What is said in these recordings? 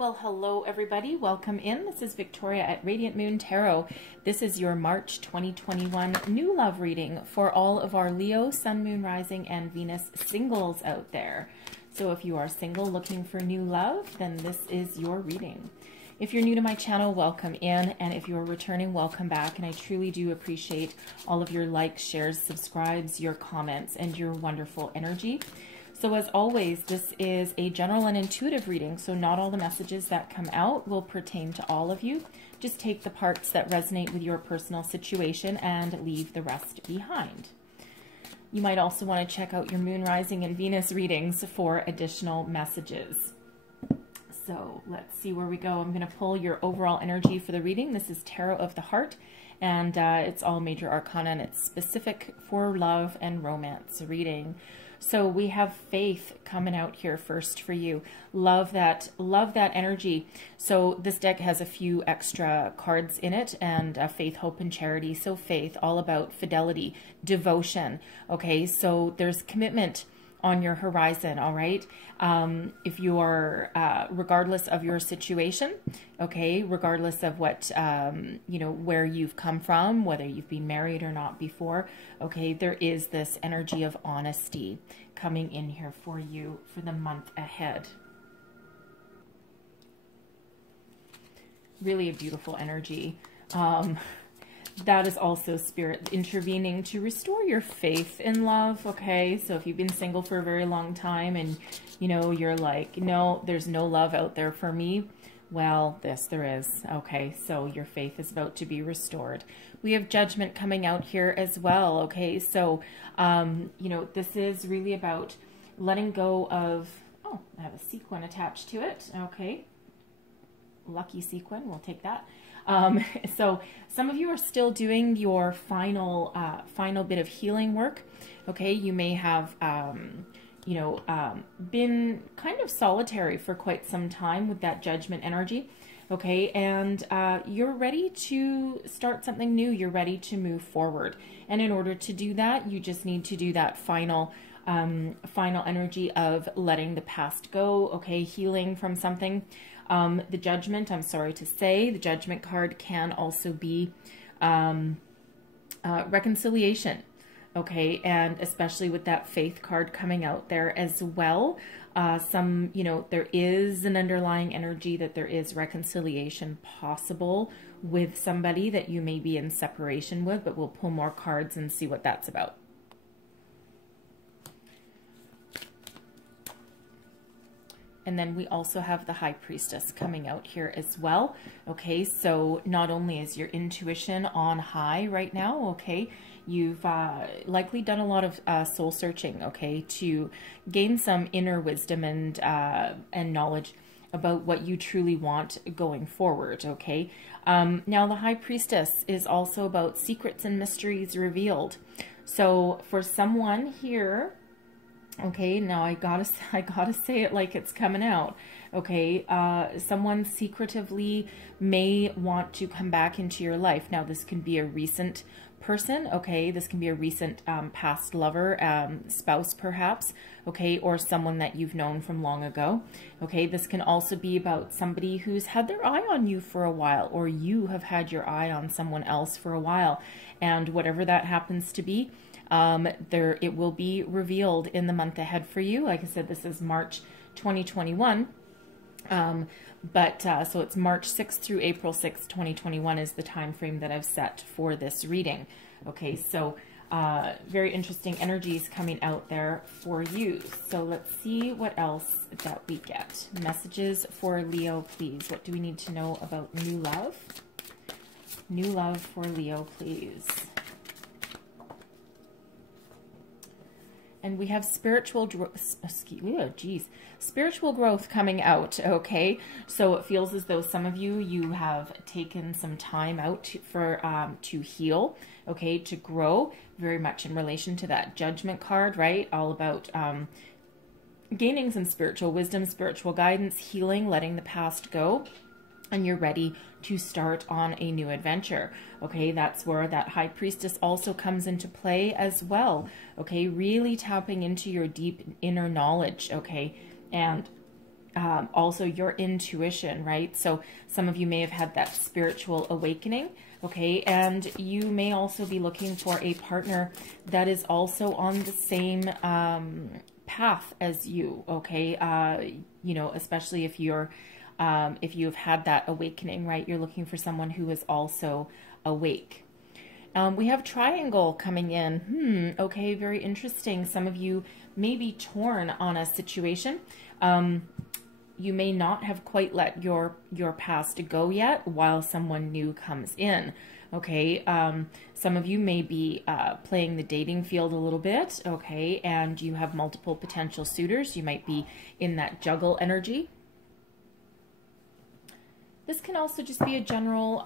Well, hello everybody. Welcome in. This is Victoria at Radiant Moon Tarot. This is your March 2021 new love reading for all of our Leo, Sun, Moon, Rising, and Venus singles out there. So if you are single looking for new love, then this is your reading. If you're new to my channel, welcome in. And if you're returning, welcome back. And I truly do appreciate all of your likes, shares, subscribes, your comments, and your wonderful energy. So as always, this is a general and intuitive reading, so not all the messages that come out will pertain to all of you. Just take the parts that resonate with your personal situation and leave the rest behind. You might also want to check out your Moon, Rising, and Venus readings for additional messages. So let's see where we go. I'm going to pull your overall energy for the reading. This is Tarot of the Heart, and it's all major arcana, and it's specific for love and romance reading. So we have faith coming out here first for you. Love that energy. So this deck has a few extra cards in it, and faith, hope, and charity. So faith, all about fidelity, devotion. Okay, so there's commitment on your horizon, all right? If you are, regardless of your situation, okay, regardless of what, you know, where you've come from, whether you've been married or not before, okay, there is this energy of honesty coming in here for you for the month ahead. Really a beautiful energy. That is also Spirit intervening to restore your faith in love, okay? So if you've been single for a very long time and, you know, you're like, no, there's no love out there for me. Well, there is, okay? So your faith is about to be restored. We have Judgment coming out here as well, okay? So, you know, this is really about letting go of, oh, I have a sequin attached to it, okay? Lucky sequin, we'll take that. So some of you are still doing your final bit of healing work. Okay. You may have, you know, been kind of solitary for quite some time with that Judgment energy. Okay. And, you're ready to start something new. You're ready to move forward. And in order to do that, you just need to do that final energy of letting the past go. Okay. Healing from something. The Judgment, I'm sorry to say, the Judgment card can also be reconciliation, okay? And especially with that Faith card coming out there as well. You know, there is an underlying energy that there is reconciliation possible with somebody that you may be in separation with, but we'll pull more cards and see what that's about. And then we also have the High Priestess coming out here as well. Okay, so not only is your intuition on high right now, okay, you've likely done a lot of soul searching, okay, to gain some inner wisdom and knowledge about what you truly want going forward, okay? Now, the High Priestess is also about secrets and mysteries revealed. So for someone here, okay, now I gotta say it like it's coming out. Okay, someone secretively may want to come back into your life. Now, this can be a recent person, okay? This can be a recent past lover, spouse perhaps, okay? Or someone that you've known from long ago, okay? This can also be about somebody who's had their eye on you for a while, or you have had your eye on someone else for a while. And whatever that happens to be, it will be revealed in the month ahead for you. Like I said, this is March 2021. So it's March 6th through April 6th, 2021 is the time frame that I've set for this reading. Okay, so very interesting energies coming out there for you. So let's see what else that we get. Messages for Leo, please. What do we need to know about new love? New love for Leo, please. And we have spiritual growth coming out, okay? So it feels as though some of you have taken some time out for to heal, okay, to grow, very much in relation to that Judgment card, right? All about gaining some spiritual wisdom, spiritual guidance, healing, letting the past go. And you're ready to start on a new adventure. Okay, that's where that High Priestess also comes into play as well. Okay, really tapping into your deep inner knowledge. Okay, and Also your intuition, right? So some of you may have had that spiritual awakening, okay? And you may also be looking for a partner that is also on the same path as you, okay? You know, especially if you've had that awakening, right? You're looking for someone who is also awake. We have triangle coming in. Okay, very interesting. Some of you may be torn on a situation. You may not have quite let your past go yet while someone new comes in. Okay, some of you may be playing the dating field a little bit, okay, and you have multiple potential suitors. You might be in that juggle energy. This can also just be a general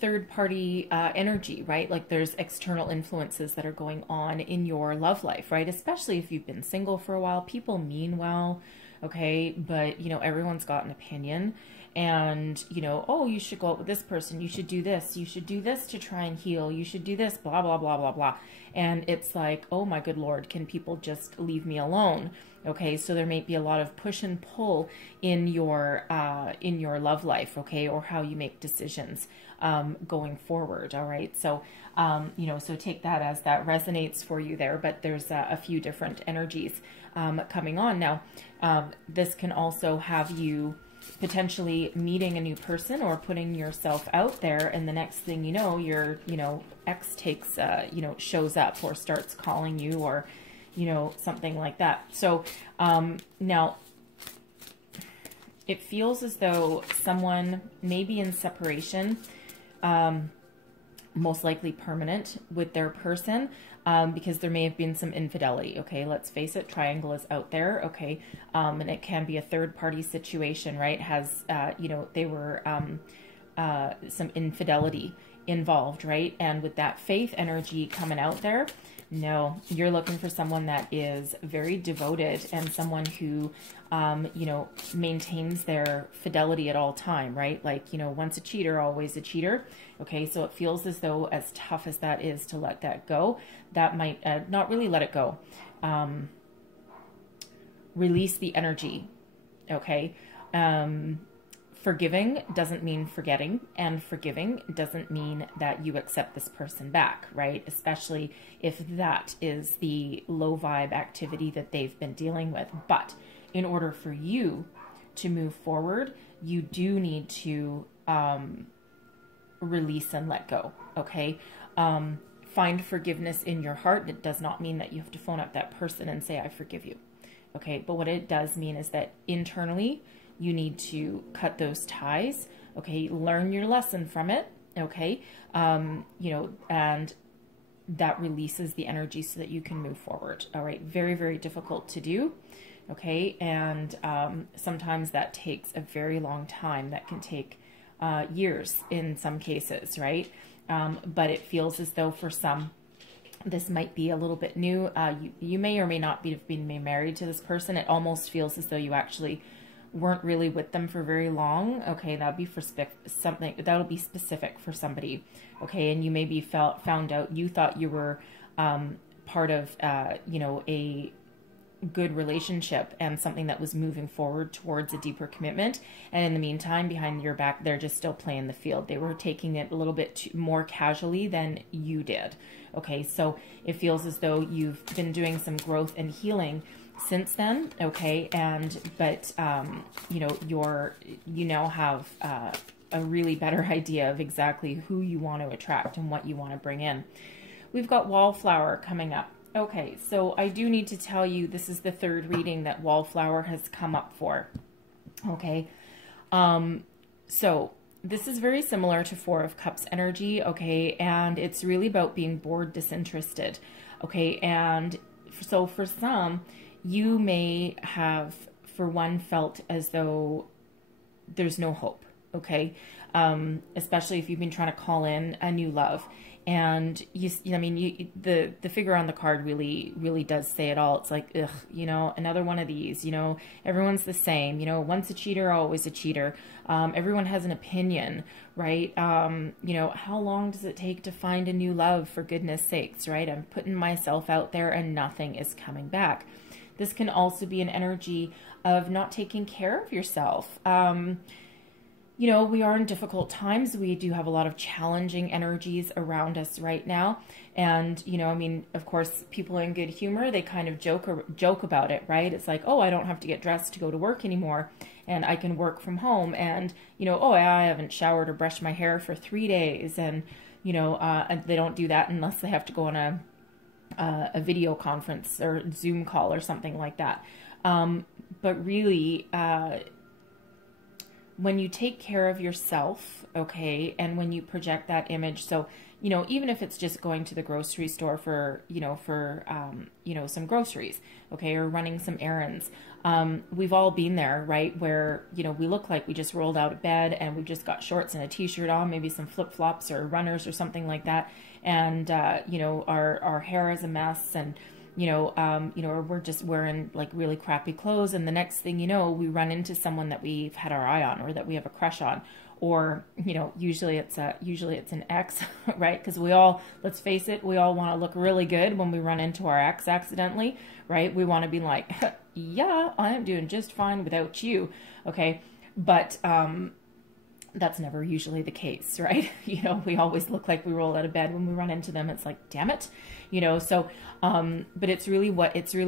third-party energy, right? Like there's external influences that are going on in your love life, right? Especially if you've been single for a while. People mean well, okay? But, you know, everyone's got an opinion. And, you know, oh, you should go out with this person. You should do this. You should do this to try and heal. You should do this, blah, blah, blah, blah, blah. And it's like, oh my good Lord, can people just leave me alone? Okay, so there may be a lot of push and pull in your love life, okay, or how you make decisions going forward. All right, so you know, so take that as that resonates for you there. But there's a few different energies coming on now. This can also have you potentially meeting a new person or putting yourself out there, and the next thing you know, your ex takes shows up or starts calling you, or something like that. So now it feels as though someone may be in separation, most likely permanent, with their person, because there may have been some infidelity. Okay, let's face it, triangle is out there. Okay, and it can be a third-party situation, right? Has they were some infidelity involved, right? And with that faith energy coming out there, no, you're looking for someone that is very devoted and someone who, maintains their fidelity at all time, right? Like, once a cheater, always a cheater. Okay, so it feels as though, as tough as that is to let that go, that might not really let it go. Release the energy, okay? Forgiving doesn't mean forgetting, and forgiving doesn't mean that you accept this person back, right? Especially if that is the low vibe activity that they've been dealing with. But in order for you to move forward, you do need to release and let go, okay? Find forgiveness in your heart. It does not mean that you have to phone up that person and say, I forgive you, okay? But what it does mean is that internally, you need to cut those ties, okay? Learn your lesson from it, okay? And that releases the energy so that you can move forward, all right? Very, very difficult to do, okay? And sometimes that takes a very long time. That can take years in some cases, right? But it feels as though for some, this might be a little bit new. You may or may not have been married to this person. It almost feels as though you actually weren't really with them for very long. Okay, that'll be for something that'll be specific for somebody. Okay, and you maybe found out you thought you were part of a good relationship and something that was moving forward towards a deeper commitment, and in the meantime, behind your back, they're just still playing the field. They were taking it a little bit more casually than you did. Okay, so it feels as though you've been doing some growth and healing since then, okay, but you now have a really better idea of exactly who you want to attract and what you want to bring in. We've got Wallflower coming up. Okay, so I do need to tell you, this is the third reading that Wallflower has come up for. Okay, so this is very similar to Four of Cups energy, okay, and it's really about being bored, disinterested, okay, and so for some, you may have, for one, felt as though there's no hope, okay? Especially if you've been trying to call in a new love. And the figure on the card really does say it all. It's like, ugh, another one of these, everyone's the same, once a cheater, always a cheater. Everyone has an opinion, right? How long does it take to find a new love, for goodness sakes, right? I'm putting myself out there and nothing is coming back. This can also be an energy of not taking care of yourself. You know, we are in difficult times. We do have a lot of challenging energies around us right now. And, you know, I mean, of course, people in good humor, they kind of joke about it, right? It's like, oh, I don't have to get dressed to go to work anymore, and I can work from home. And, you know, oh, I haven't showered or brushed my hair for 3 days. And, you know, they don't do that unless they have to go on a video conference or Zoom call or something like that. But really, when you take care of yourself, okay, and when you project that image, so, you know, even if it's just going to the grocery store for, you know, some groceries, okay, or running some errands, we've all been there, right, where, you know, we look like we just rolled out of bed and we've just got shorts and a t-shirt on, maybe some flip-flops or runners or something like that, and, you know, our hair is a mess, and, you know, or we're just wearing like really crappy clothes, and the next thing you know, we run into someone that we've had our eye on or that we have a crush on, or, you know, usually it's an ex, right? Because we all, let's face it, we all want to look really good when we run into our ex accidentally, right? We want to be like, yeah, I'm doing just fine without you, okay? But that's never usually the case, right? You know, we always look like we roll out of bed when we run into them. It's like, damn it, you know, so, but it's really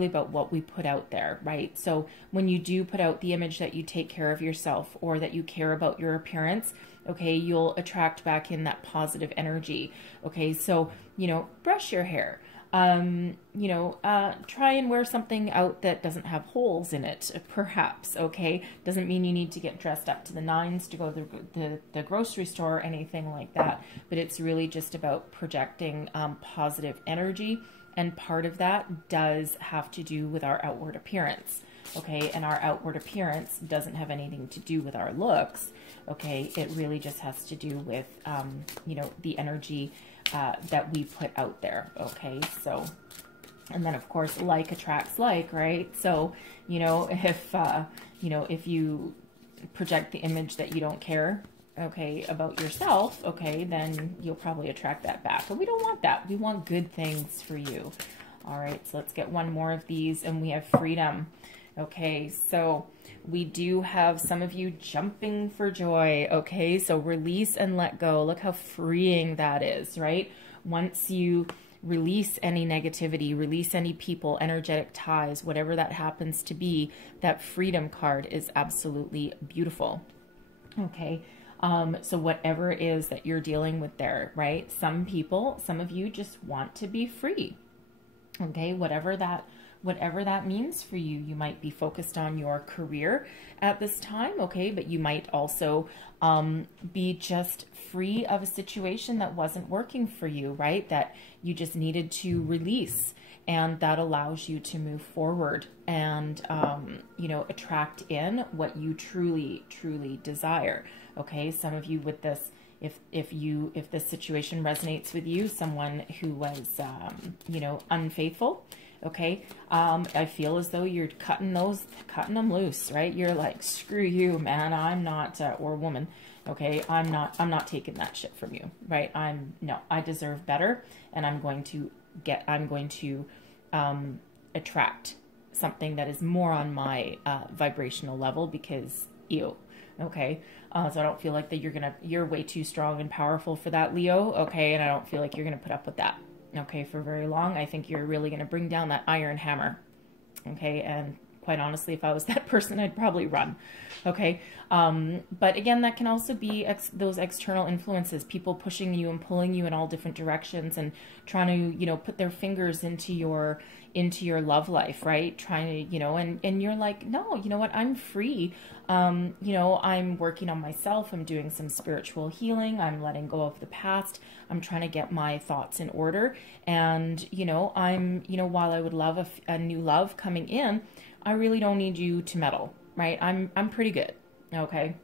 about what we put out there, right? So when you do put out the image that you take care of yourself or that you care about your appearance, okay, you'll attract back in that positive energy. Okay. So, you know, brush your hair. You know, try and wear something out that doesn't have holes in it, perhaps, okay? Doesn't mean you need to get dressed up to the nines to go to the grocery store or anything like that, but it's really just about projecting positive energy, and part of that does have to do with our outward appearance, okay? And our outward appearance doesn't have anything to do with our looks, okay? It really just has to do with, you know, the energy that we put out there, okay? So, and then of course, like attracts like, right? So, you know, if you project the image that you don't care, okay, about yourself, okay, then you'll probably attract that back. But we don't want that. We want good things for you. All right, so let's get one more of these, and we have freedom. Okay, so we do have some of you jumping for joy, okay? So release and let go. Look how freeing that is, right? Once you release any negativity, release any people, energetic ties, whatever that happens to be, that freedom card is absolutely beautiful, okay? So whatever it is that you're dealing with there, right? Some of you just want to be free, okay? Whatever that means for you. You might be focused on your career at this time, okay? But you might also be just free of a situation that wasn't working for you, right? That you just needed to release, and that allows you to move forward and, you know, attract in what you truly, truly desire, okay? Some of you with this, if this situation resonates with you, someone who was, you know, unfaithful, okay, I feel as though you're cutting them loose, right? You're like, screw you, man. I'm not, or woman, okay, I'm not taking that shit from you, right? I deserve better, and I'm going to attract something that is more on my vibrational level, because ew, okay? So I don't feel like that you're way too strong and powerful for that, Leo, okay? And I don't feel like you're gonna put up with that, okay, for very long. I think you're really gonna bring down that iron hammer, okay? And quite honestly, if I was that person, I'd probably run, okay? But again, that can also be those external influences, people pushing you and pulling you in all different directions and trying to, you know, put their fingers into your love life, right? Trying to, you know, and you're like, no, you know what? I'm free. You know, I'm working on myself. I'm doing some spiritual healing. I'm letting go of the past. I'm trying to get my thoughts in order. And, you know, while I would love a new love coming in, I really don't need you to meddle, right? I'm pretty good, okay?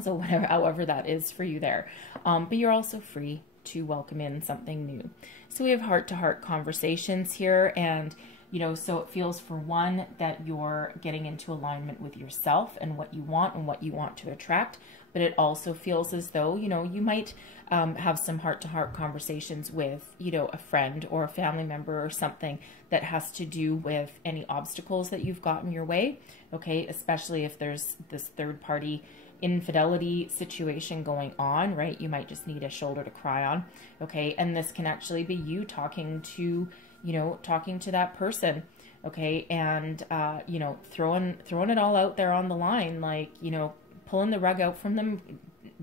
So whatever, however that is for you there. But you're also free to welcome in something new. So we have heart-to-heart conversations here, and You know, so it feels, for one, that you're getting into alignment with yourself and what you want to attract. But it also feels as though, you know, you might have some heart-to-heart conversations with, you know, a friend or a family member or something that has to do with any obstacles that you've got in your way. Okay, especially if there's this third-party infidelity situation going on, right? You might just need a shoulder to cry on. Okay, and this can actually be you talking to that person, okay, and you know, throwing it all out there on the line, like, you know, pulling the rug out from them,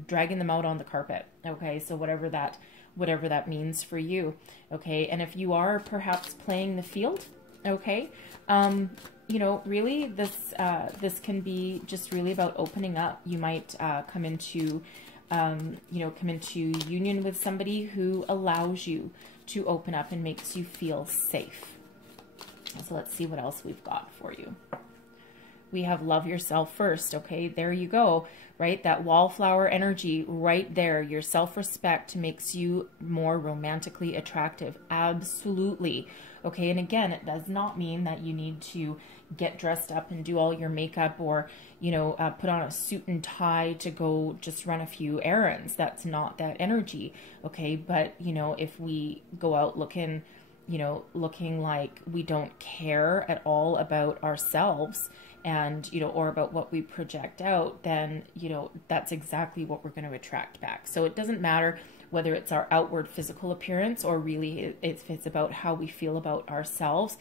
dragging them out on the carpet. Okay, so whatever that means for you. Okay, and if you are perhaps playing the field, okay, you know, really this can be just really about opening up. You might come into union with somebody who allows you to open up and makes you feel safe. So let's see what else we've got for you. We have love yourself first. Okay, there you go, right? That wallflower energy right there. Your self-respect makes you more romantically attractive. Absolutely. Okay, and again, it does not mean that you need to get dressed up and do all your makeup, or, you know, put on a suit and tie to go just run a few errands. That's not that energy. Okay, but, you know, if we go out looking like we don't care at all about ourselves, and, you know, or about what we project out, then, you know, that's exactly what we're going to attract back. So it doesn't matter whether it's our outward physical appearance, or really it's about how we feel about ourselves,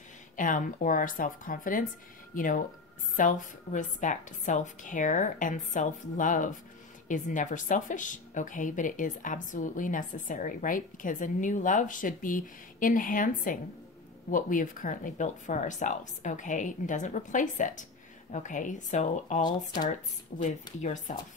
or our self-confidence. You know, self-respect, self-care, and self-love is never selfish, okay, but it is absolutely necessary, right? Because a new love should be enhancing what we have currently built for ourselves, okay, and doesn't replace it. Okay, so all starts with yourself.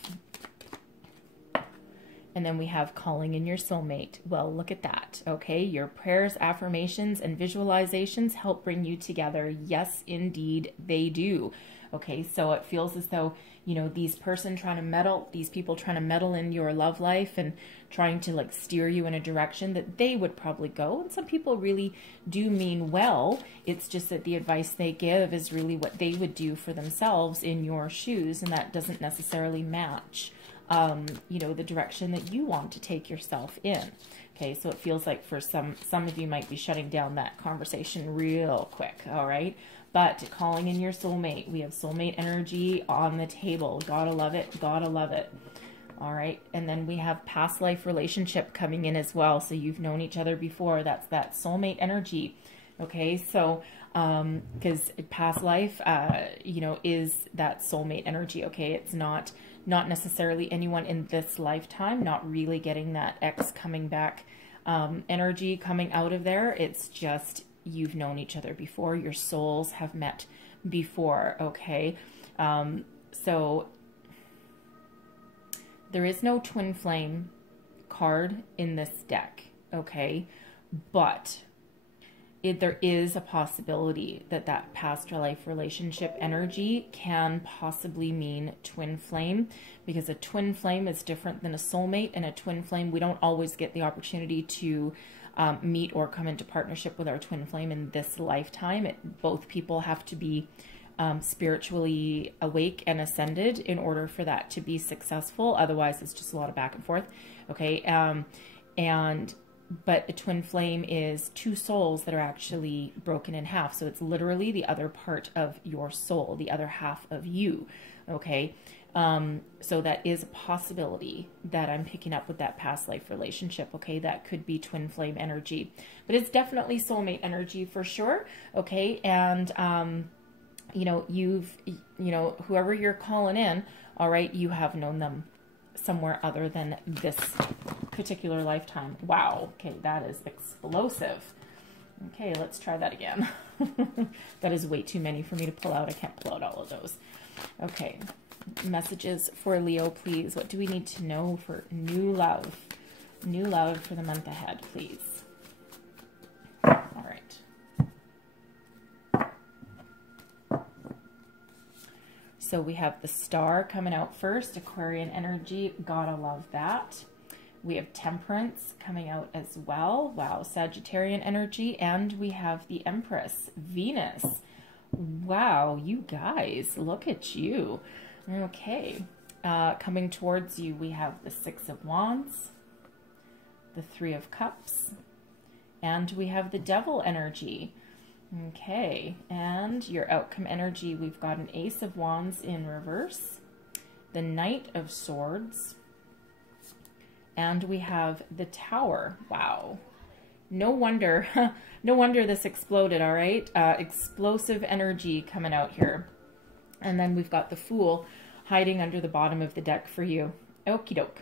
And then we have calling in your soulmate. Well, look at that. Okay, your prayers, affirmations, and visualizations help bring you together. Yes, indeed, they do. Okay, so it feels as though, you know, these people trying to meddle in your love life and trying to like steer you in a direction that they would probably go. And some people really do mean well. It's just that the advice they give is really what they would do for themselves in your shoes, and that doesn't necessarily match, you know, the direction that you want to take yourself in. Okay, so it feels like for some of you might be shutting down that conversation real quick. All right. But calling in your soulmate, we have soulmate energy on the table. Gotta love it. Gotta love it. All right. And then we have past life relationship coming in as well. So you've known each other before. That's that soulmate energy. Okay. So, because past life, you know, is that soulmate energy. Okay. It's not necessarily anyone in this lifetime, not really getting that ex coming back, energy coming out of there. It's just, you've known each other before. Your souls have met before. Okay. So there is no twin flame card in this deck. Okay. But there is a possibility that past life relationship energy can possibly mean twin flame, because a twin flame is different than a soulmate, and a twin flame, we don't always get the opportunity to meet or come into partnership with our twin flame in this lifetime. Both people have to be spiritually awake and ascended in order for that to be successful. Otherwise, it's just a lot of back and forth. Okay. But a twin flame is two souls that are actually broken in half. So it's literally the other part of your soul, the other half of you. Okay. So that is a possibility that I'm picking up with that past life relationship. Okay. That could be twin flame energy, but it's definitely soulmate energy for sure. Okay. And, you know, whoever you're calling in, all right, you have known them somewhere other than this particular lifetime. Wow. Okay. That is explosive. Okay. Let's try that again. That is way too many for me to pull out. I can't pull out all of those. Okay. Messages for Leo, please. What do we need to know for new love? New love for the month ahead, please. All right. So we have the Star coming out first, Aquarian energy. Gotta love that. We have Temperance coming out as well. Wow, Sagittarian energy. And we have the Empress, Venus. Wow, you guys, look at you. Okay, coming towards you, we have the Six of Wands, the Three of Cups, and we have the Devil energy. Okay, and your outcome energy, we've got an Ace of Wands in reverse, the Knight of Swords, and we have the Tower. Wow. No wonder, no wonder this exploded, all right? Explosive energy coming out here. And then we've got the Fool hiding under the bottom of the deck for you. Okie doke.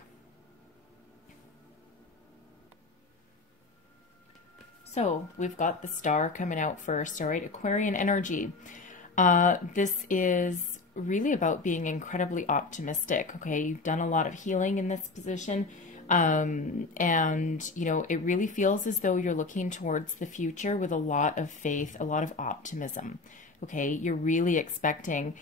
So we've got the Star coming out first, all right? Aquarian energy. This is really about being incredibly optimistic, okay? You've done a lot of healing in this position. And, you know, it really feels as though you're looking towards the future with a lot of faith, a lot of optimism. Okay, you're really expecting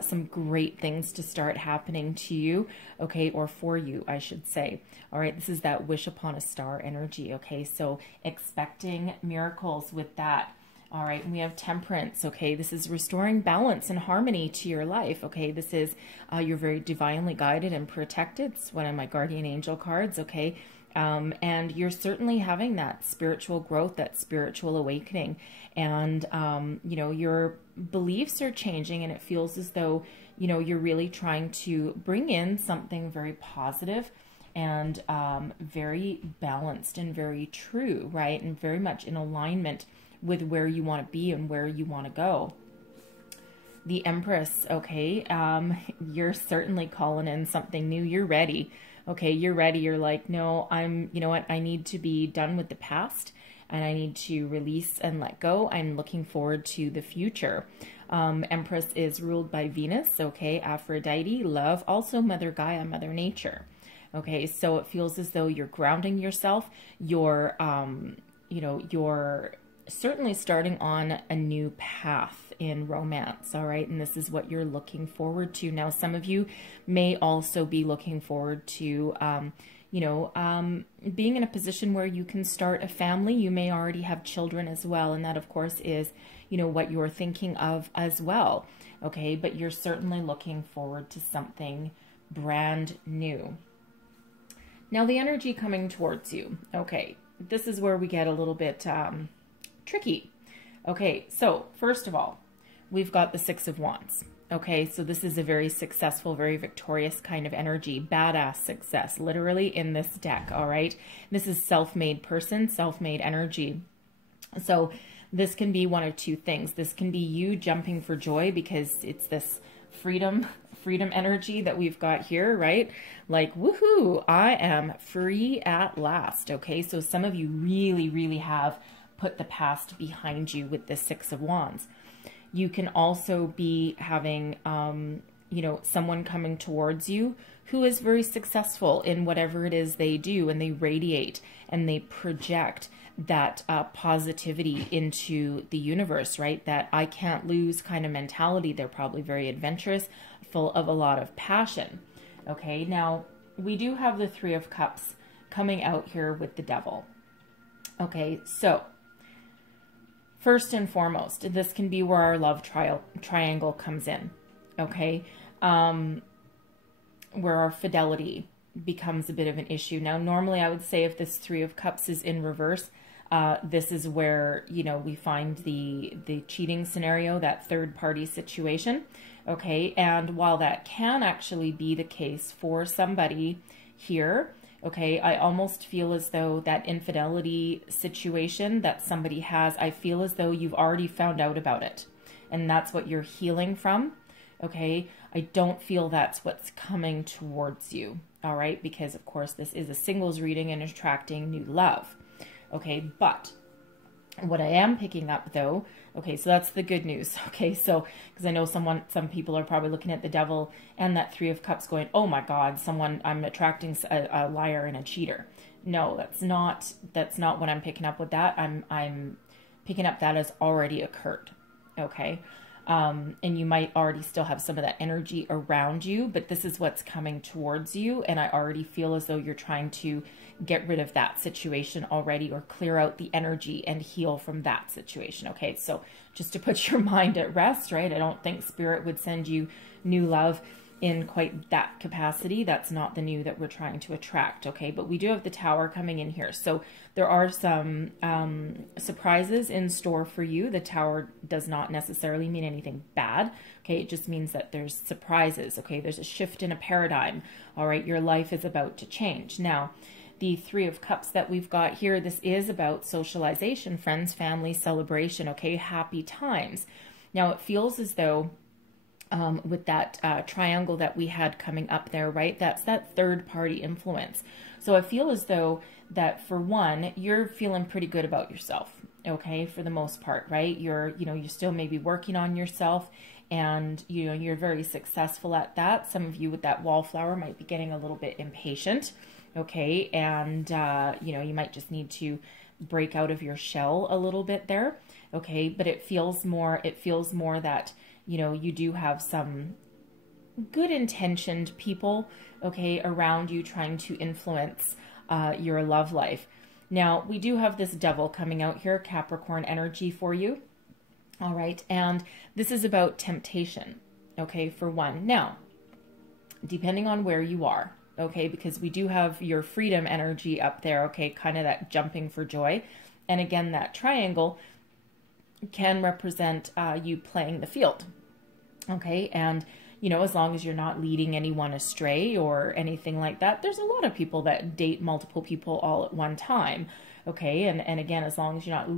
some great things to start happening to you, okay, or for you, I should say. All right, this is that wish upon a star energy, okay, so expecting miracles with that. All right, and we have Temperance, okay, this is restoring balance and harmony to your life, okay, this is, you're very divinely guided and protected. It's one of my guardian angel cards, okay, and you're certainly having that spiritual growth, that spiritual awakening, and, you know, your beliefs are changing, and it feels as though, you know, you're really trying to bring in something very positive and very balanced and very true, right, and very much in alignment with where you want to be and where you want to go. The Empress, okay, you're certainly calling in something new. You're ready. Okay, you're ready. You're like, no, you know what? I need to be done with the past and I need to release and let go. I'm looking forward to the future. Empress is ruled by Venus, okay, Aphrodite, love, also Mother Gaia, Mother Nature. Okay, so it feels as though you're grounding yourself. You're, you know, you're certainly starting on a new path in romance, all right? And this is what you're looking forward to. Now, some of you may also be looking forward to, you know, being in a position where you can start a family. You may already have children as well. And that, of course, is, you know, what you're thinking of as well, okay? But you're certainly looking forward to something brand new. Now, the energy coming towards you, okay, this is where we get a little bit tricky. Okay, so first of all, we've got the Six of Wands. Okay, so this is a very successful, very victorious kind of energy, badass success, literally in this deck, all right? This is self-made person, self-made energy. So this can be one of two things. This can be you jumping for joy because it's this freedom energy that we've got here, right? Like, woohoo, I am free at last, okay? So some of you really, really have put the past behind you with the Six of Wands. You can also be having, you know, someone coming towards you who is very successful in whatever it is they do, and they radiate and they project that positivity into the universe, right? That I can't lose kind of mentality. They're probably very adventurous, full of a lot of passion. Okay, now we do have the Three of Cups coming out here with the Devil. Okay, so first and foremost, this can be where our love triangle comes in, okay? Where our fidelity becomes a bit of an issue. Now, normally I would say if this Three of Cups is in reverse, this is where, you know, we find the cheating scenario, that third party situation, okay? And while that can actually be the case for somebody here, okay, I almost feel as though that infidelity situation that somebody has, I feel as though you've already found out about it. And that's what you're healing from, okay? I don't feel that's what's coming towards you, all right? Because, of course, this is a singles reading and attracting new love, okay? But what I am picking up, though, okay, so that's the good news, okay? So, because I know some people are probably looking at the Devil and that Three of Cups going, oh my God, I'm attracting a liar and a cheater. No, that's not what I'm picking up with that. I'm picking up that has already occurred, okay? And you might already still have some of that energy around you, but this is what's coming towards you. And I already feel as though you're trying to get rid of that situation already, or clear out the energy and heal from that situation. Okay, so just to put your mind at rest, right? I don't think Spirit would send you new love in quite that capacity. That's not the new that we're trying to attract. Okay, but we do have the Tower coming in here, so there are some surprises in store for you. The Tower does not necessarily mean anything bad. Okay, it just means that there's surprises. Okay, there's a shift in a paradigm. All right, your life is about to change. Now, the Three of Cups that we've got here, this is about socialization, friends, family, celebration. Okay, happy times. Now, it feels as though with that triangle that we had coming up there, right? That's that third party influence. So I feel as though that, for one, you're feeling pretty good about yourself, okay, for the most part, right? You're still maybe working on yourself, and, you're very successful at that. Some of you with that wallflower might be getting a little bit impatient, okay? And, you might just need to break out of your shell a little bit there, okay? But it feels more that, you do have some good intentioned people, okay, around you trying to influence your love life. Now, we do have this Devil coming out here, Capricorn energy for you. All right. And this is about temptation, okay, for one. Now, depending on where you are, okay, because we do have your freedom energy up there, okay, kind of that jumping for joy. And again, that triangle can represent you playing the field. Okay, and as long as you're not leading anyone astray or anything like that, there's a lot of people that date multiple people all at one time. Okay, and again, as long as you're not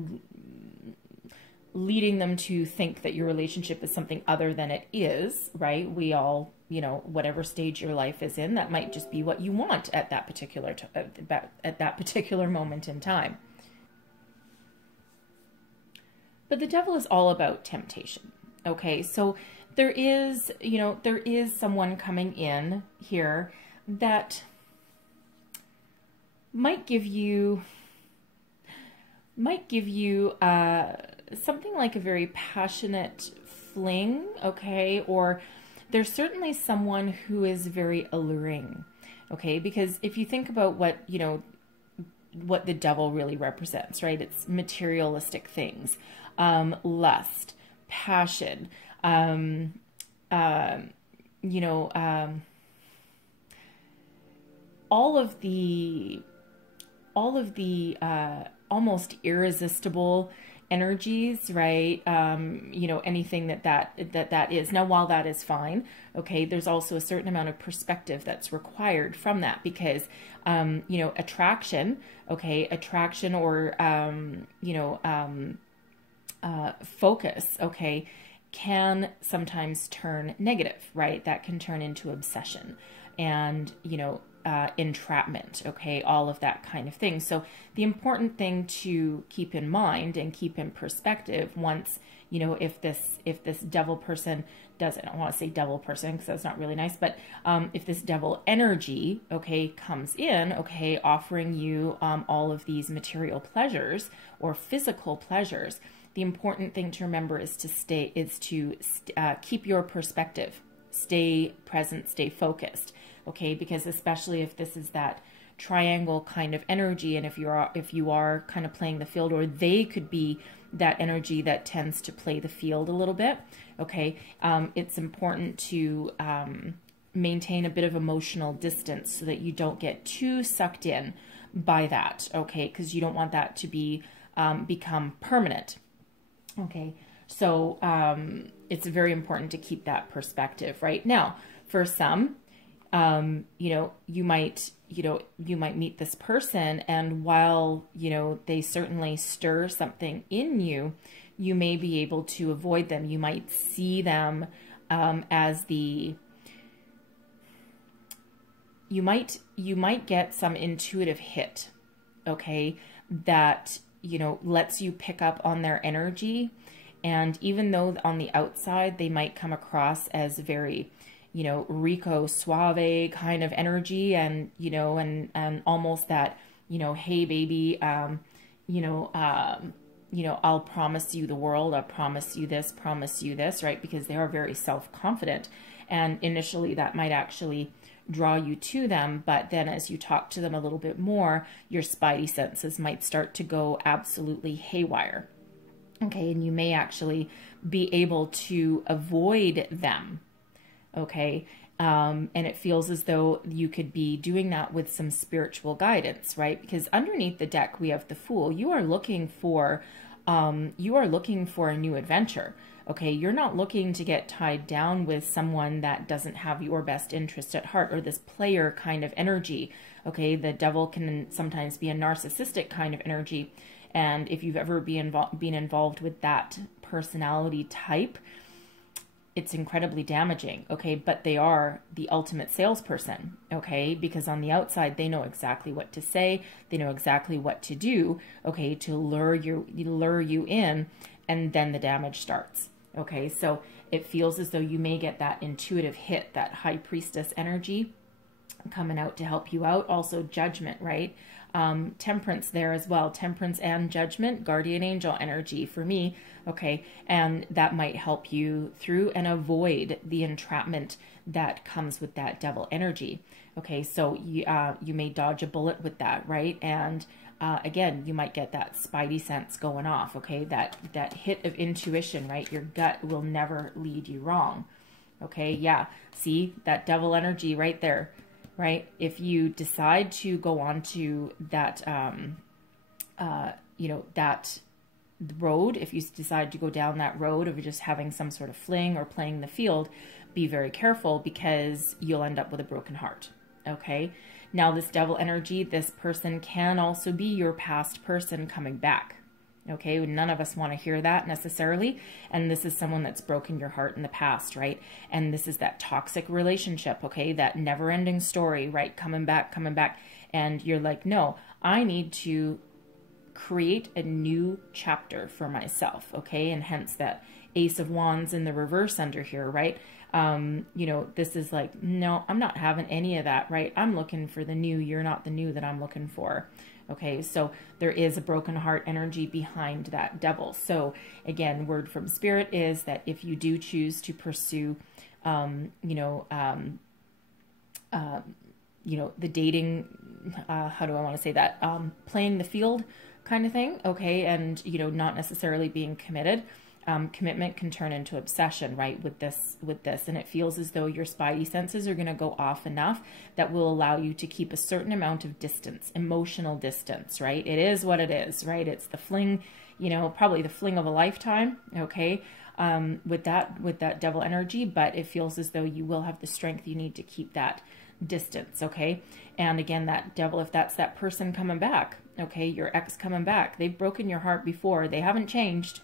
leading them to think that your relationship is something other than it is, right? We all, whatever stage your life is in, that might just be what you want at that particular moment in time. But the Devil is all about temptation. Okay, so there is someone coming in here that might give you something like a very passionate fling, okay? Or there's certainly someone who is very alluring, okay? Because if you think about what the Devil really represents, right? It's materialistic things, lust, passion, all of the almost irresistible energies, right? Anything that is. Now, while that is fine, okay, there's also a certain amount of perspective that's required from that, because, attraction, okay, or, focus, okay, can sometimes turn negative, right? That can turn into obsession and, entrapment, okay, all of that kind of thing. So the important thing to keep in mind and keep in perspective, once, if this Devil person doesn't, I don't want to say devil person because that's not really nice, but if this Devil energy, okay, comes in, okay, offering you all of these material pleasures or physical pleasures, the important thing to remember is to keep your perspective, stay present, stay focused, okay? Because especially if this is that triangle kind of energy, and if you are kind of playing the field, or they could be that energy that tends to play the field a little bit, okay? It's important to maintain a bit of emotional distance so that you don't get too sucked in by that, okay? Because you don't want that to become permanent. Okay, so it's very important to keep that perspective. Right now, for some, you might meet this person, and while they certainly stir something in you, you may be able to avoid them. You might see them as you might get some intuitive hit, okay, that lets you pick up on their energy. And even though on the outside they might come across as very, Rico Suave kind of energy, and, and almost that, hey baby, you know, I'll promise you the world, I'll promise you this, right? Because they are very self-confident. And initially that might actually draw you to them, but then as you talk to them a little bit more, your spidey senses might start to go absolutely haywire. Okay, and you may actually be able to avoid them. Okay, and it feels as though you could be doing that with some spiritual guidance, right? Because underneath the deck we have the Fool. You are looking for a new adventure. Okay, you're not looking to get tied down with someone that doesn't have your best interest at heart, or this player kind of energy. Okay, the Devil can sometimes be a narcissistic kind of energy. And if you've ever been involved with that personality type, it's incredibly damaging, okay? But they are the ultimate salesperson, okay? Because on the outside, they know exactly what to say. They know exactly what to do, okay, to lure you in, and then the damage starts, okay? So it feels as though you may get that intuitive hit, that High Priestess energy coming out to help you out. Also Judgment, right? Temperance there as well. Temperance and Judgment, guardian angel energy for me, okay? And that might help you through and avoid the entrapment that comes with that Devil energy, okay? So you may dodge a bullet with that, right? And again, you might get that spidey sense going off, okay? That hit of intuition, right? Your gut will never lead you wrong, okay? Yeah, see that Devil energy right there. Right? If you decide to go on to that, you know, that road, if you decide to go down that road of just having some sort of fling or playing the field, be very careful, because you'll end up with a broken heart. Okay. Now this Devil energy, this person can also be your past person coming back. Okay, none of us want to hear that necessarily. And this is someone that's broken your heart in the past, right? And this is that toxic relationship, okay? That never-ending story, right? Coming back. And you're like, no, I need to create a new chapter for myself, okay? And hence that Ace of Wands in the reverse under here, right? You know, this is like, no, I'm not having any of that, right? I'm looking for the new. You're not the new that I'm looking for. Okay, so there is a broken heart energy behind that Devil. So again, word from Spirit is that if you do choose to pursue, you know, the dating, how do I want to say that? Playing the field kind of thing. Okay, and you know, not necessarily being committed. Commitment can turn into obsession, right? With this, and it feels as though your spidey senses are going to go off enough that will allow you to keep a certain amount of distance, emotional distance, right? It is what it is, right? It's the fling, you know, probably the fling of a lifetime, okay? With that Devil energy, but it feels as though you will have the strength you need to keep that distance, okay? And again, that Devil, if that's that person coming back, okay, your ex coming back, they've broken your heart before, they haven't changed.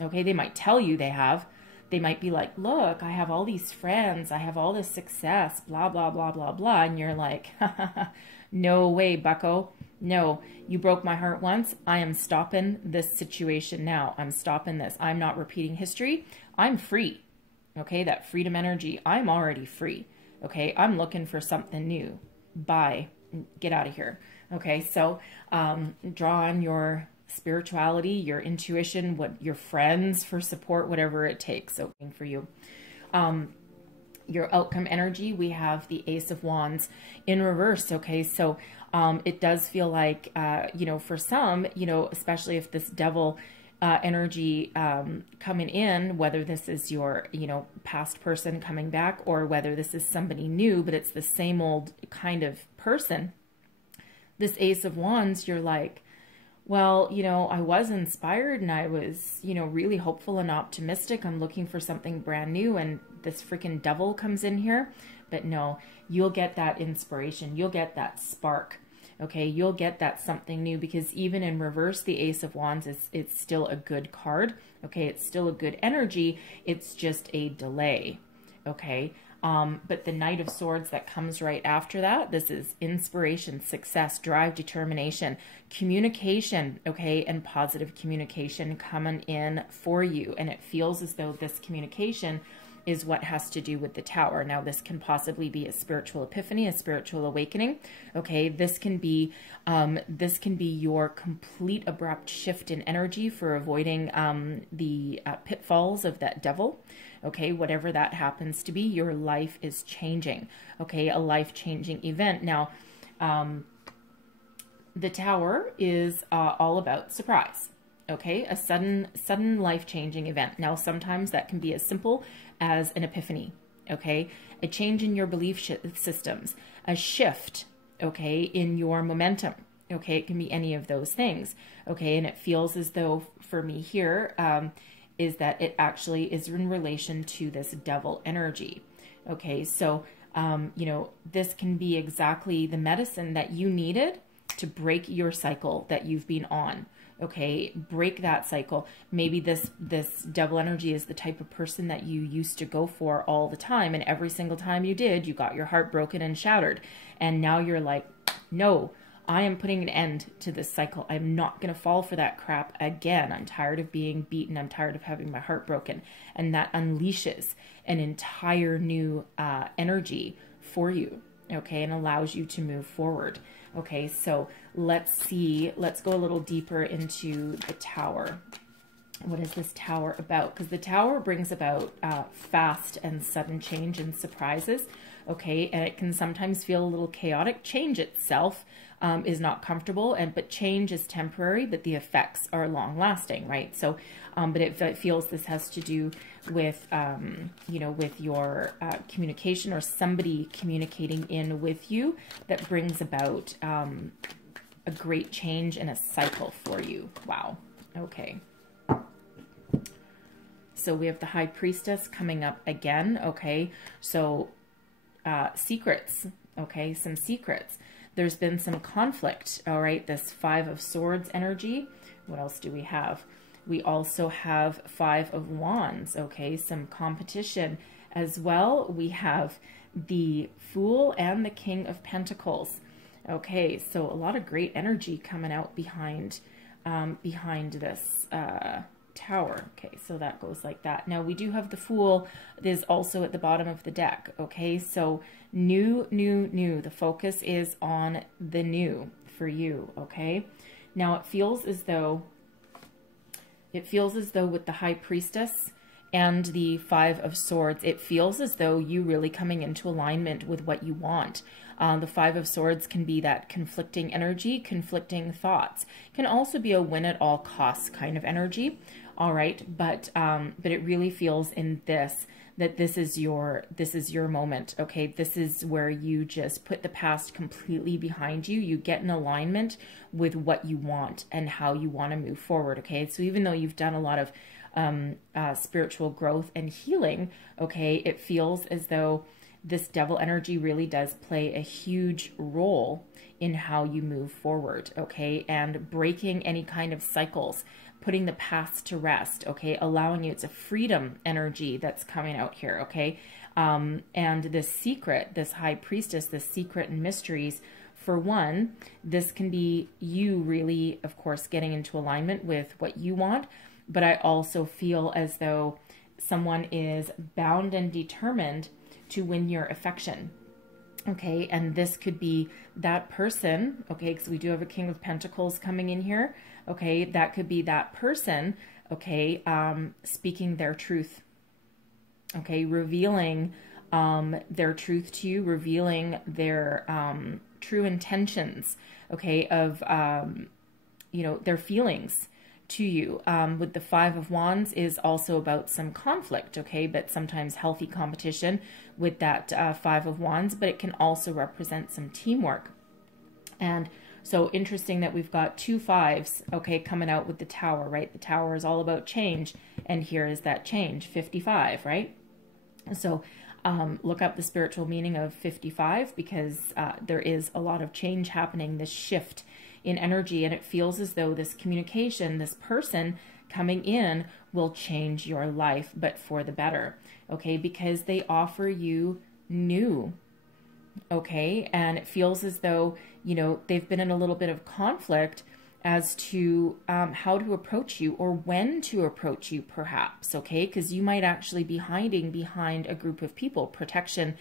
Okay, they might tell you they have. They might be like, look, I have all these friends. I have all this success, blah, blah, blah, blah, blah. And you're like, no way, bucko. No, you broke my heart once. I am stopping this situation now. I'm stopping this. I'm not repeating history. I'm free. Okay, that freedom energy. I'm already free. Okay, I'm looking for something new. Bye. Get out of here. Okay, so draw on your spirituality, your intuition, what your friends for support, whatever it takes. So for you, your outcome energy, we have the Ace of Wands in reverse. Okay, so it does feel like you know, for some, you know, especially if this Devil energy coming in, whether this is your, you know, past person coming back, or whether this is somebody new, but it's the same old kind of person, this Ace of Wands, you're like, well, you know, I was inspired and I was, you know, really hopeful and optimistic. I'm looking for something brand new, and this freaking Devil comes in here. But no, you'll get that inspiration. You'll get that spark. Okay, you'll get that something new, because even in reverse, the Ace of Wands it's still a good card. Okay, it's still a good energy. It's just a delay. Okay. But the Knight of Swords that comes right after that, this is inspiration, success, drive, determination, communication, okay, and positive communication coming in for you. And it feels as though this communication is what has to do with the Tower. Now, this can possibly be a spiritual epiphany, a spiritual awakening. Okay, this can be your complete abrupt shift in energy for avoiding the pitfalls of that devil. Okay, whatever that happens to be, your life is changing. Okay, a life-changing event. Now, the Tower is all about surprise. Okay, a sudden life-changing event. Now, sometimes that can be as simple as an epiphany. Okay, a change in your belief systems, a shift. Okay, in your momentum. Okay, it can be any of those things. Okay, and it feels as though for me here is that it actually is in relation to this devil energy. Okay, so you know, this can be exactly the medicine that you needed to break your cycle that you've been on. Okay, break that cycle. Maybe this devil energy is the type of person that you used to go for all the time, and every single time you did, you got your heart broken and shattered. And now you're like, no, I am putting an end to this cycle. I'm not going to fall for that crap again. I'm tired of being beaten. I'm tired of having my heart broken. And that unleashes an entire new energy for you, okay, and allows you to move forward. Okay, so let's go a little deeper into the Tower. What is this Tower about? Because the Tower brings about fast and sudden change and surprises. Okay, and it can sometimes feel a little chaotic. Change itself is not comfortable, but change is temporary, but the effects are long lasting, right? So, but it feels this has to do with, you know, with your communication or somebody communicating in with you that brings about a great change in a cycle for you. Wow. Okay. So we have the High Priestess coming up again. Okay. So secrets. Okay. Some secrets. There's been some conflict. All right. This Five of Swords energy. What else do we have? We also have Five of Wands. Okay. Some competition as well. We have the Fool and the King of Pentacles. Okay. So a lot of great energy coming out behind this, Tower. Okay, so that goes like that. Now we do have the Fool that is also at the bottom of the deck. Okay, so new. The focus is on the new for you. Okay, now it feels as though with the High Priestess and the Five of Swords, it feels as though you really coming into alignment with what you want. The Five of Swords can be that conflicting energy, conflicting thoughts. Can also be a win at all costs kind of energy. All right, but it really feels in this that this is your moment. Okay, this is where you just put the past completely behind you. You get in alignment with what you want and how you want to move forward. Okay, so even though you've done a lot of spiritual growth and healing, okay, it feels as though this devil energy really does play a huge role in how you move forward, okay, and breaking any kind of cycles, putting the past to rest, okay, allowing you, it's a freedom energy that's coming out here, okay, and this secret, this High Priestess, this secret and mysteries, for one, this can be you really, of course, getting into alignment with what you want, but I also feel as though someone is bound and determined to win your affection. Okay, and this could be that person, okay, because we do have a King of Pentacles coming in here, okay, that could be that person, okay, speaking their truth, okay, revealing their truth to you, revealing their true intentions, okay, of, you know, their feelings to you. With the Five of Wands is also about some conflict, okay, but sometimes healthy competition with that Five of Wands, but it can also represent some teamwork. And so interesting that we've got two fives, okay, coming out with the Tower, right? The Tower is all about change, and here is that change, 55, right? So look up the spiritual meaning of 55 because there is a lot of change happening, this shift in energy, and it feels as though this communication, this person coming in will change your life, but for the better, okay, because they offer you new, okay, and it feels as though, you know, they've been in a little bit of conflict, as to how to approach you or when to approach you, perhaps, okay? Because you might actually be hiding behind a group of people, protection,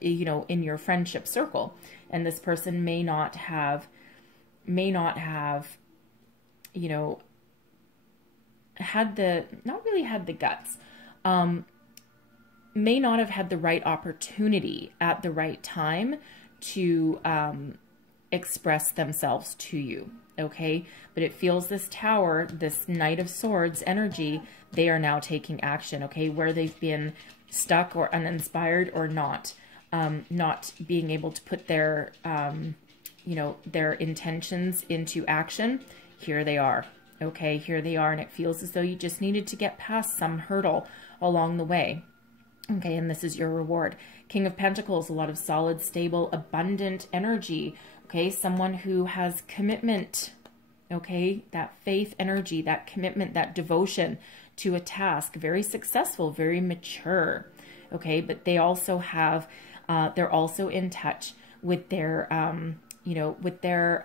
you know, in your friendship circle. And this person may not have, you know, not really had the guts, may not have had the right opportunity at the right time to express themselves to you, okay? But it feels this Tower, this Knight of Swords energy, they are now taking action, okay? Where they've been stuck or uninspired or not being able to put their, you know, their intentions into action, here they are, okay? Here they are, and it feels as though you just needed to get past some hurdle along the way. Okay, and this is your reward. King of Pentacles, a lot of solid, stable, abundant energy. Okay, someone who has commitment. Okay, that faith energy, that commitment, that devotion to a task. Very successful, very mature. Okay, but they also have, they're also in touch with their, you know, with their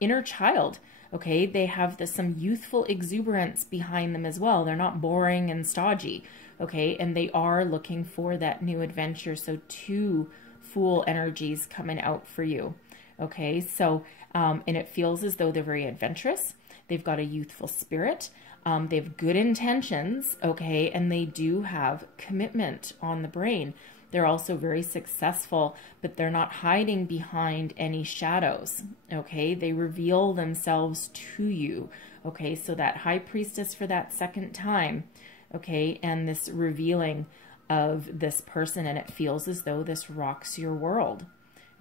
inner child. Okay, they have some youthful exuberance behind them as well. They're not boring and stodgy. Okay, and they are looking for that new adventure. So 2 Fool energies coming out for you. Okay, so, and it feels as though they're very adventurous. They've got a youthful spirit. They have good intentions, okay, and they do have commitment on the brain. They're also very successful, but they're not hiding behind any shadows, okay? They reveal themselves to you, okay? So that High Priestess for that second time, okay, and this revealing of this person, and it feels as though this rocks your world,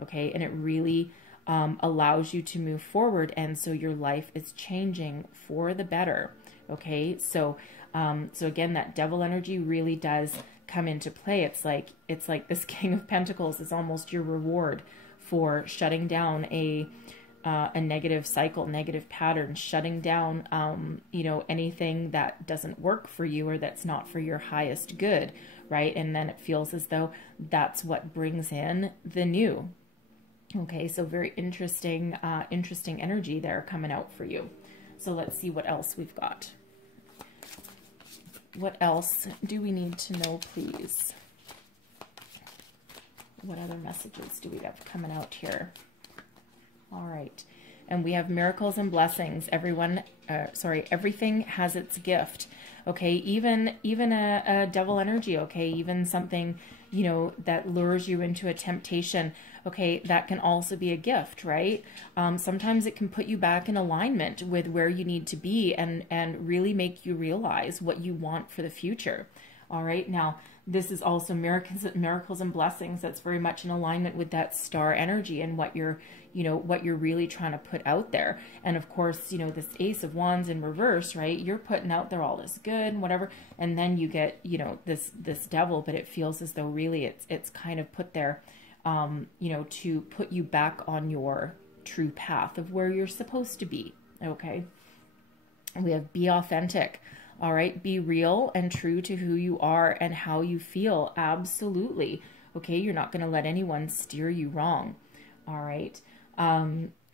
okay, and it really allows you to move forward, and so your life is changing for the better, okay? So so again, that Devil energy really does come into play. It's like this King of Pentacles is almost your reward for shutting down a negative cycle, negative pattern, shutting down, you know, anything that doesn't work for you or that's not for your highest good, right? And then it feels as though that's what brings in the new. Okay, so very interesting, interesting energy there coming out for you. So let's see what else we've got. What else do we need to know, please? What other messages do we have coming out here? All right. And we have miracles and blessings. Everything has its gift. Okay. Even a devil energy. Okay. Even something, you know, that lures you into a temptation. Okay. That can also be a gift, right? Sometimes it can put you back in alignment with where you need to be and really make you realize what you want for the future. All right. Now, this is also miracles and blessings. That's very much in alignment with that star energy and what you're, you know, what you're really trying to put out there. And of course, you know, this Ace of Wands in reverse, right? You're putting out there all this good and whatever. And then you get, you know, this devil, but it feels as though really it's kind of put there, you know, to put you back on your true path of where you're supposed to be. Okay. We have be authentic. All right. Be real and true to who you are and how you feel. Absolutely. Okay. You're not going to let anyone steer you wrong. All right.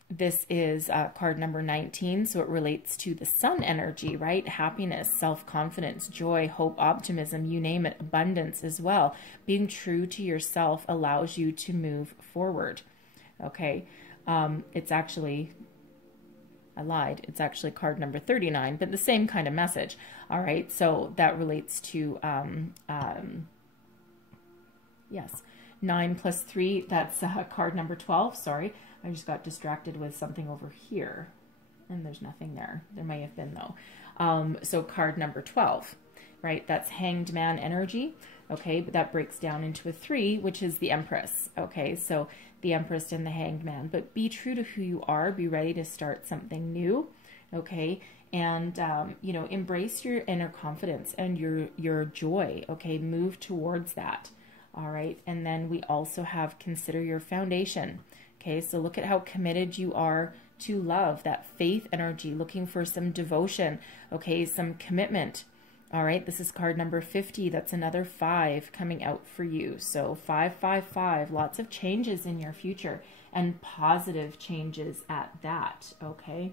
This is card number 19. So it relates to the sun energy, right? Happiness, self-confidence, joy, hope, optimism, you name it, abundance as well. Being true to yourself allows you to move forward. Okay. It's actually, I lied. It's actually card number 39, but the same kind of message. All right. So that relates to, yes, 9 plus 3. That's card number 12. Sorry. I just got distracted with something over here and there's nothing there. There may have been though. So card number 12, right? That's Hanged Man energy. Okay. But that breaks down into a 3, which is the Empress. Okay. So the Empress and the Hanged Man, but be true to who you are, be ready to start something new. Okay. And, you know, embrace your inner confidence and your joy. Okay. Move towards that. All right. And then we also have consider your foundation. Okay. So look at how committed you are to love, that faith energy, looking for some devotion. Okay. Some commitment. All right, this is card number 50. That's another 5 coming out for you. So 555, lots of changes in your future and positive changes at that, okay?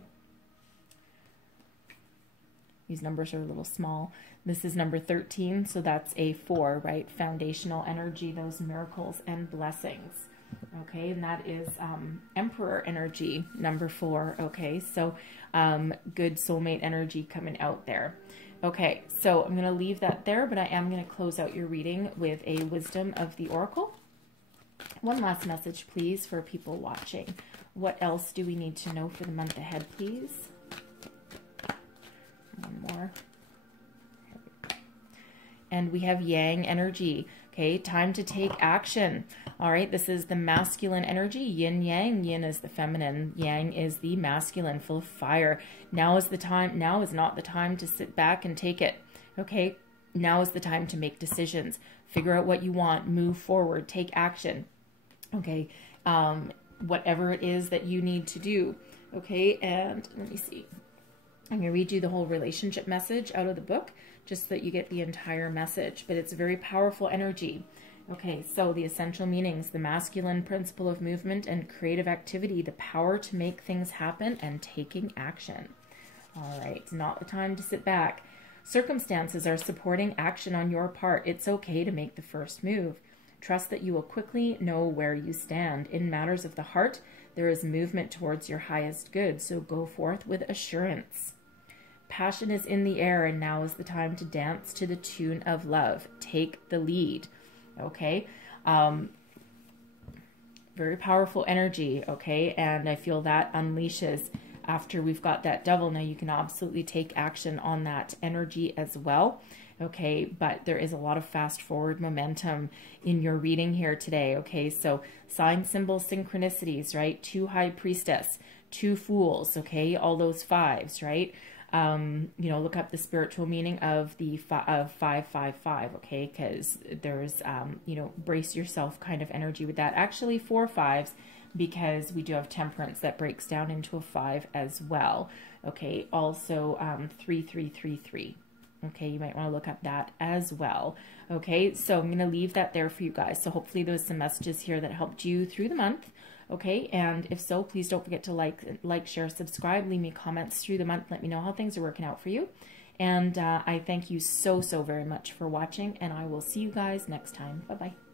These numbers are a little small. This is number 13, so that's a 4, right? Foundational energy, those miracles and blessings. Okay, and that is Emperor energy, number 4. Okay, so good soulmate energy coming out there. Okay, so I'm going to leave that there, but I am going to close out your reading with a wisdom of the oracle. One last message, please, for people watching. What else do we need to know for the month ahead, please? One more. And we have Yang energy. Okay, time to take action. All right, this is the masculine energy, yin yang. Yin is the feminine, yang is the masculine, full of fire. Now is the time. Now is not the time to sit back and take it. Okay, now is the time to make decisions. Figure out what you want, move forward, take action. Okay, whatever it is that you need to do. Okay, and let me see. I'm going to read you the whole relationship message out of the book, just so that you get the entire message. But it's a very powerful energy. Okay, so the essential meanings: the masculine principle of movement and creative activity, the power to make things happen, and taking action. All right, not the time to sit back. Circumstances are supporting action on your part. It's okay to make the first move. Trust that you will quickly know where you stand. In matters of the heart, there is movement towards your highest good, so go forth with assurance. Passion is in the air, and now is the time to dance to the tune of love. Take the lead. Okay, very powerful energy. Okay, and I feel that unleashes after we've got that Devil. Now you can absolutely take action on that energy as well. Okay, but there is a lot of fast forward momentum in your reading here today. Okay, so sign, symbol, synchronicities, right? 2 High Priestess, 2 Fools. Okay, all those 5s, right? You know, look up the spiritual meaning of the 555, okay, because there's, you know, brace yourself kind of energy with that. Actually, 4 5s, because we do have Temperance that breaks down into a 5 as well. Okay, also 3333. Okay, you might want to look up that as well. Okay, so I'm going to leave that there for you guys. So hopefully there's some messages here that helped you through the month. Okay, and if so, please don't forget to like, share, subscribe, leave me comments through the month. Let me know how things are working out for you. And I thank you so very much for watching, and I will see you guys next time. Bye-bye.